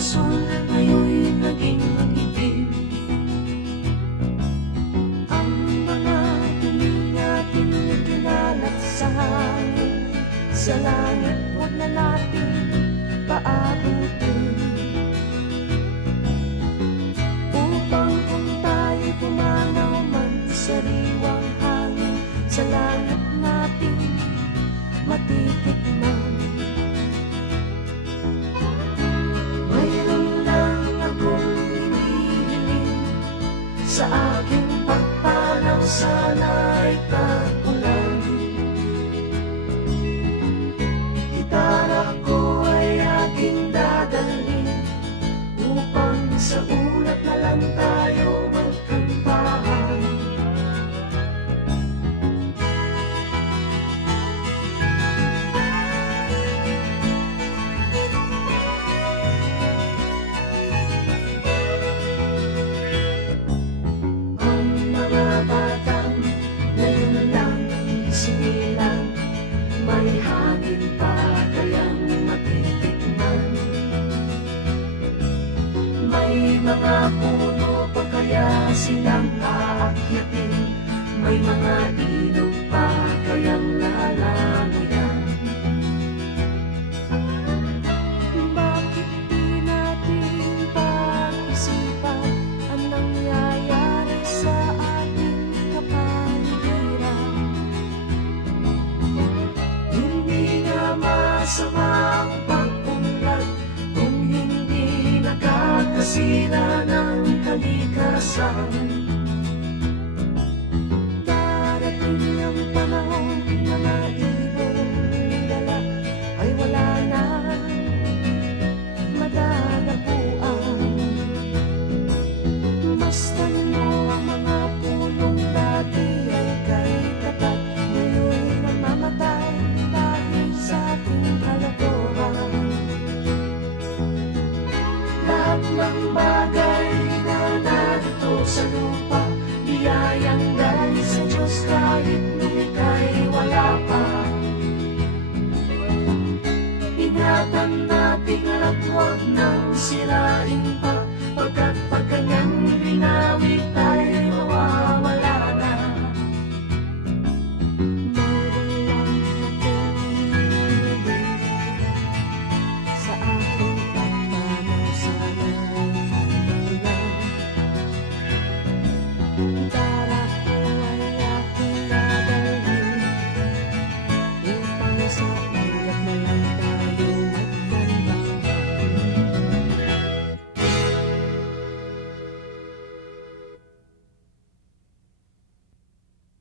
rason ngayon'y naging itim. Ang mga dumi natin kinalat sa hangin, sa langit huwag na natin paabutin, upang kung tayo'y pumanaw man sa sariwang hangin, sa langit natin matitikman. Mayroon lang akong hinihiling, sa aking pagpanaw sana'y kakulan. Gitara ko ay aking dadalhin, upang sa ulat na lang tayo magkantahan. May hangin pa kayang matitikman, may mga puno pa kaya silang aakyatin, may mga ilog pa kayang lalangoyan. Bakit di natin pag-isipan ang nangyayari sa ating kapaligiran? Masama ang pag-unlad kung hindi nakakasira ng kalikasan. Darating ang panahon, mga ibong dala ay wala na madadapuan. Masdan mo ang mga punong dati ay kay tapat, ngayon'y namamatay dahil sa ating kalokohan. Lahat ng bagay na narito sa lupa, biyayang galing sa Diyos kahit ika'y wala pa. Ingatan natin at huwag nang sirain pa, pagkat pag kanyang binawi